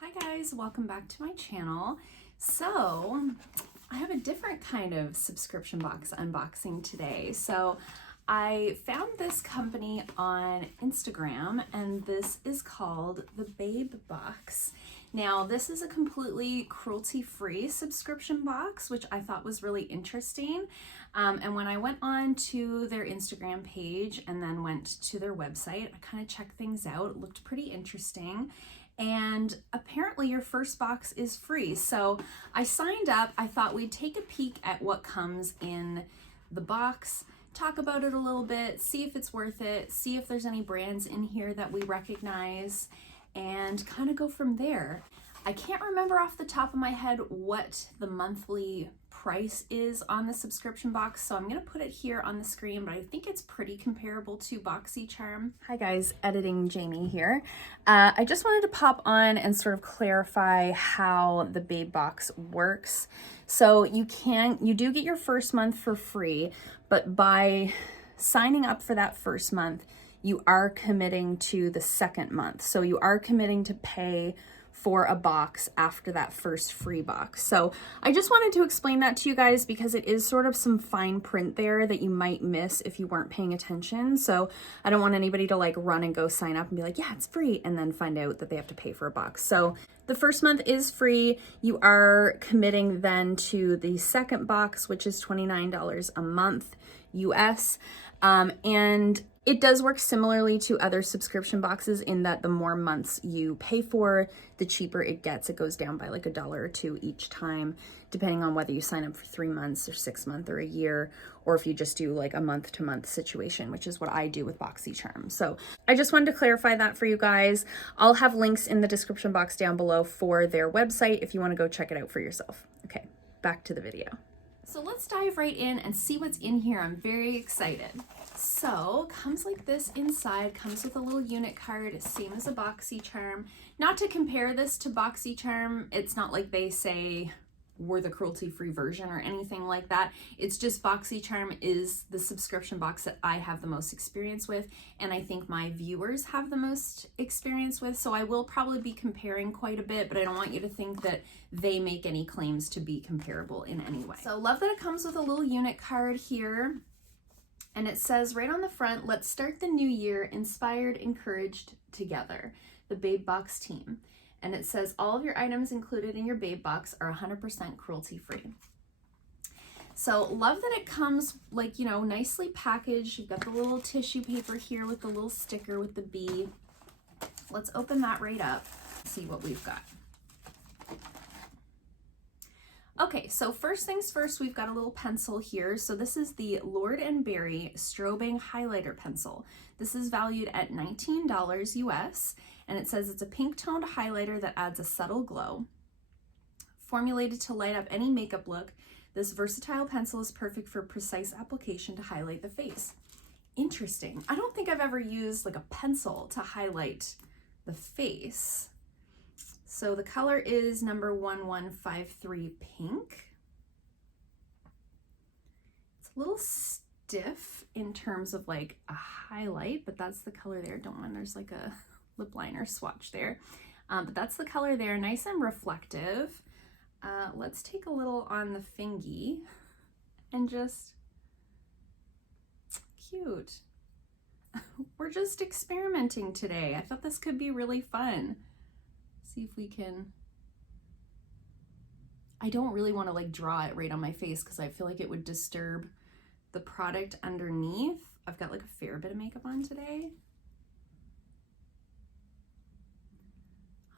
Hi guys, welcome back to my channel. So I have a different kind of subscription box unboxing today. So I found this company on Instagram and this is called the Babebox. Now this is a completely cruelty-free subscription box, which I thought was really interesting. And when I went on to their Instagram page and then went to their website, I kind of checked things out. It looked pretty interesting. And apparently your first box is free. So I signed up. I thought we'd take a peek at what comes in the box, talk about it a little bit, see if it's worth it, see if there's any brands in here that we recognize, and kind of go from there. I can't remember off the top of my head what the monthly price is on the subscription box, so I'm gonna put it here on the screen, but I think it's pretty comparable to BoxyCharm. Hi guys, editing Jamie here. I just wanted to pop on and sort of clarify how the Babebox works. So you do get your first month for free, but by signing up for that first month, you are committing to the second month. So you are committing to pay for a box after that first free box. So I just wanted to explain that to you guys because it is sort of some fine print there that you might miss if you weren't paying attention. So I don't want anybody to like run and go sign up and be like, yeah, it's free, and then find out that they have to pay for a box. So the first month is free. You are committing then to the second box, which is $29 a month US. And it does work similarly to other subscription boxes in that the more months you pay for, the cheaper it gets. It goes down by like $1 or $2 each time, depending on whether you sign up for 3 months or 6 months or a year, or if you just do like a month-to-month situation, which is what I do with BoxyCharm. So I just wanted to clarify that for you guys. I'll have links in the description box down below for their website if you want to go check it out for yourself. Okay, back to the video. So let's dive right in and see what's in here. I'm very excited. So comes like this inside, comes with a little unit card, same as a BoxyCharm. Not to compare this to BoxyCharm, it's not like they say we're the cruelty-free version or anything like that. It's just BoxyCharm is the subscription box that I have the most experience with, and I think my viewers have the most experience with. So I will probably be comparing quite a bit, but I don't want you to think that they make any claims to be comparable in any way. So love that it comes with a little unit card here. And it says right on the front, let's start the new year inspired, encouraged, together. The Babebox team. And it says all of your items included in your Babebox are 100% cruelty-free. So love that it comes like, you know, nicely packaged. You've got the little tissue paper here with the little sticker with the bee. Let's open that right up, see what we've got. Okay, so first things first, we've got a little pencil here. So this is the Lord & Berry Strobing Highlighter Pencil. This is valued at $19 US, and it says it's a pink toned highlighter that adds a subtle glow. Formulated to light up any makeup look, this versatile pencil is perfect for precise application to highlight the face. Interesting. I don't think I've ever used like a pencil to highlight the face. So the color is number 1153 pink. It's a little stiff in terms of like a highlight, but that's the color there. Don't mind, there's like a lip liner swatch there. But that's the color there, nice and reflective. Let's take a little on the fingy and just, cute. We're just experimenting today. I thought this could be really fun. See if we can, I don't really want to like draw it right on my face because I feel like it would disturb the product underneath. I've got like a fair bit of makeup on today.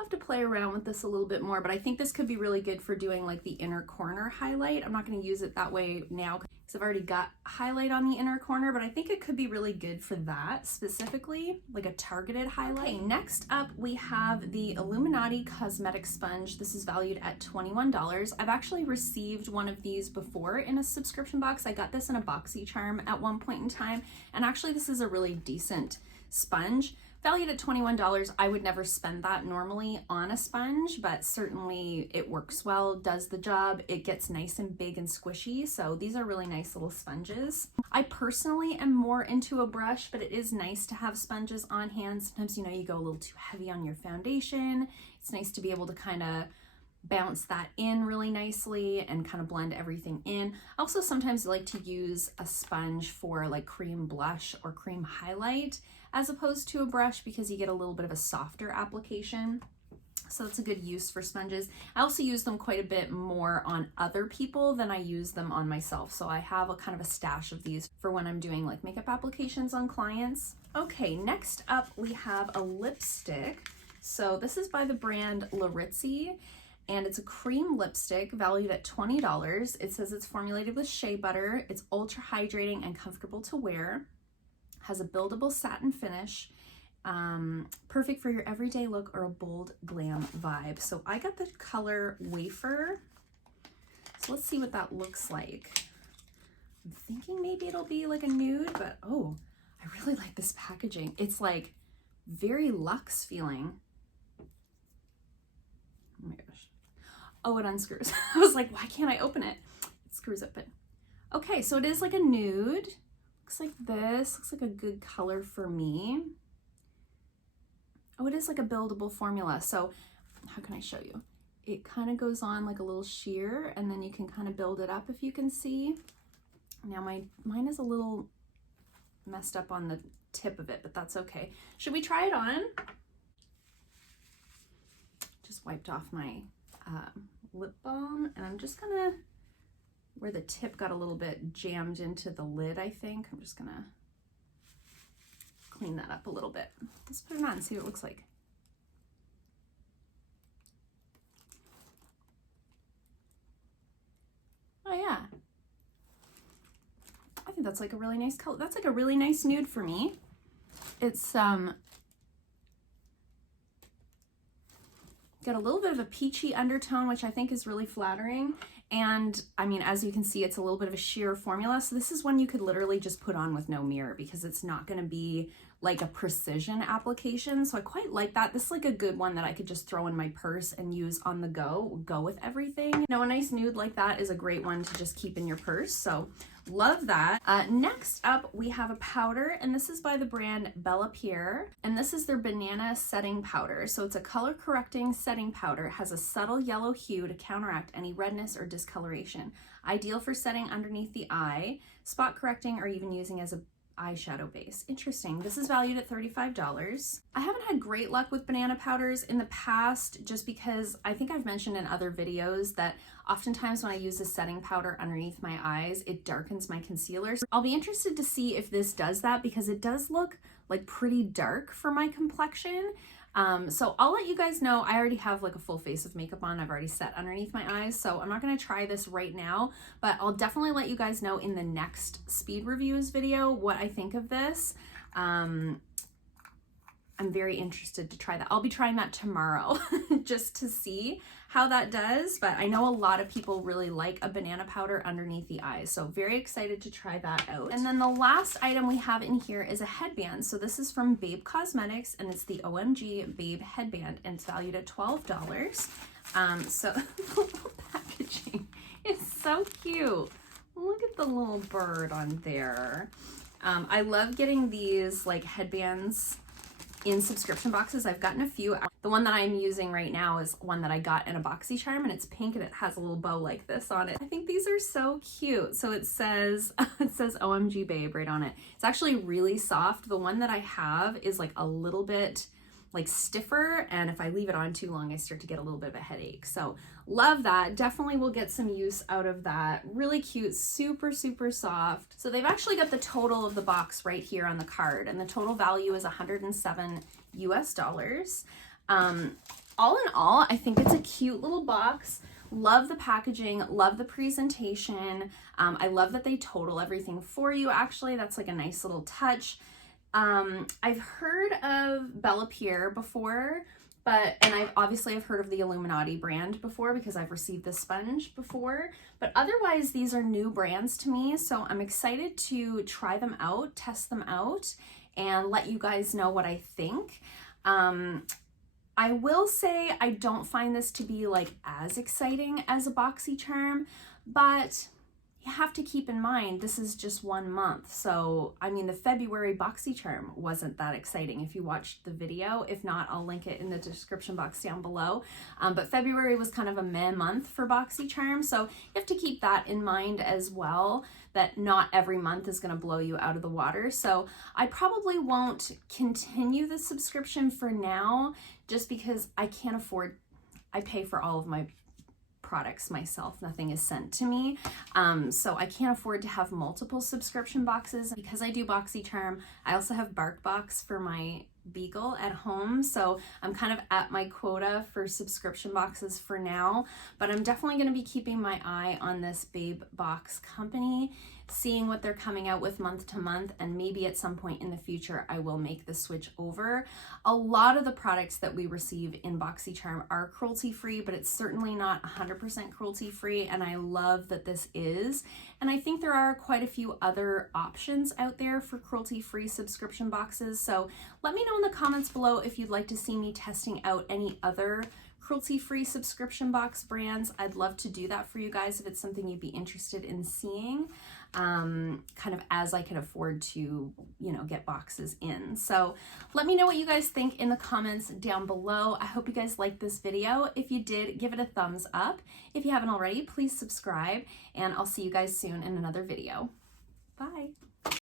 I'll have to play around with this a little bit more, but I think this could be really good for doing like the inner corner highlight. I'm not going to use it that way now because I've already got highlight on the inner corner, but I think it could be really good for that specifically, like a targeted highlight. Okay, next up we have the Illuminati Cosmetic Sponge. This is valued at $21. I've actually received one of these before in a subscription box. I got this in a BoxyCharm at one point in time, and actually this is a really decent sponge, valued at $21. I would never spend that normally on a sponge, but certainly it works well, does the job. It gets nice and big and squishy. So these are really nice little sponges. I personally am more into a brush, but it is nice to have sponges on hand. Sometimes, you know, you go a little too heavy on your foundation. It's nice to be able to kind of bounce that in really nicely and kind of blend everything in. I also sometimes like to use a sponge for like cream blush or cream highlight as opposed to a brush, because you get a little bit of a softer application. So that's a good use for sponges. I also use them quite a bit more on other people than I use them on myself. So I have a kind of a stash of these for when I'm doing like makeup applications on clients. Okay, next up we have a lipstick. So this is by the brand Laritzy, and it's a cream lipstick valued at $20. It says it's formulated with shea butter. It's ultra hydrating and comfortable to wear. Has a buildable satin finish. Perfect for your everyday look or a bold glam vibe. So I got the color Wafer. So let's see what that looks like. I'm thinking maybe it'll be like a nude, but oh, I really like this packaging. It's like very luxe feeling. Oh my gosh. Oh, it unscrews. I was like, why can't I open it? It screws open. Okay, so it is like a nude. Looks like this. Looks like a good color for me. Oh, it is like a buildable formula. So how can I show you? It kind of goes on like a little sheer, and then you can kind of build it up if you can see. Now mine is a little messed up on the tip of it, but that's okay. Should we try it on? Just wiped off my lip balm, and I'm just gonna, where the tip got a little bit jammed into the lid, I think, I'm just gonna clean that up a little bit. Let's put it on and see what it looks like. Oh yeah. I think that's like a really nice color. That's like a really nice nude for me. It's got a little bit of a peachy undertone, which I think is really flattering. And I mean, as you can see, it's a little bit of a sheer formula. So this is one you could literally just put on with no mirror, because it's not going to be like a precision application. So I quite like that. This is like a good one that I could just throw in my purse and use on the go with everything. Now, a nice nude like that is a great one to just keep in your purse. So love that. Next up, we have a powder, and this is by the brand Bellapierre, and this is their banana setting powder. So it's a color correcting setting powder. It has a subtle yellow hue to counteract any redness or discoloration. Ideal for setting underneath the eye, spot correcting, or even using as a eyeshadow base. Interesting. This is valued at $35. I haven't had great luck with banana powders in the past, just because I think I've mentioned in other videos that oftentimes when I use a setting powder underneath my eyes, it darkens my concealers. I'll be interested to see if this does that, because it does look like pretty dark for my complexion. So I'll let you guys know. I already have like a full face of makeup on. I've already set underneath my eyes, so I'm not going to try this right now, but I'll definitely let you guys know in the next speed reviews video what I think of this. I'm very interested to try that. I'll be trying that tomorrow just to see how that does, but I know a lot of people really like a banana powder underneath the eyes, so very excited to try that out. And then the last item we have in here is a headband. So this is from Babe Cosmetics, and it's the OMG Babe headband, and it's valued at $12. So the little packaging is so cute. Look at the little bird on there. I love getting these like headbands in subscription boxes. I've gotten a few. The one that I'm using right now is one that I got in a boxy charm, and it's pink and it has a little bow like this on it. I think these are so cute. So it says OMG Babe right on it. It's actually really soft. The one that I have is like a little bit like stiffer, and if I leave it on too long, I start to get a little bit of a headache. So love that. Definitely will get some use out of that. Really cute, super, super soft. So they've actually got the total of the box right here on the card, and the total value is $107 US. All in all, I think it's a cute little box. Love the packaging, love the presentation. I love that they total everything for you. Actually, that's like a nice little touch. I've heard of Bellapierre before, and I've heard of the Illuminati brand before because I've received this sponge before, but otherwise these are new brands to me. So I'm excited to try them out, test them out, and let you guys know what I think. I will say I don't find this to be like as exciting as a BoxyCharm, but you have to keep in mind this is just 1 month. So I mean, the February BoxyCharm wasn't that exciting if you watched the video. If not, I'll link it in the description box down below. But February was kind of a meh month for BoxyCharm, so you have to keep that in mind as well, that not every month is going to blow you out of the water. So I probably won't continue the subscription for now, just because I can't afford, I pay for all of my products myself, nothing is sent to me, so I can't afford to have multiple subscription boxes. Because I do BoxyCharm, I also have BarkBox for my beagle at home, so I'm kind of at my quota for subscription boxes for now, but I'm definitely going to be keeping my eye on this Babebox company, seeing what they're coming out with month to month, and maybe at some point in the future I will make the switch over. A lot of the products that we receive in BoxyCharm are cruelty free, but it's certainly not 100% cruelty free, and I love that this is. And I think there are quite a few other options out there for cruelty free subscription boxes, so let me know in the comments below if you'd like to see me testing out any other cruelty-free subscription box brands. I'd love to do that for you guys if it's something you'd be interested in seeing, kind of as I can afford to, you know, get boxes in. So let me know what you guys think in the comments down below. I hope you guys liked this video. If you did, give it a thumbs up. If you haven't already, please subscribe, and I'll see you guys soon in another video. Bye.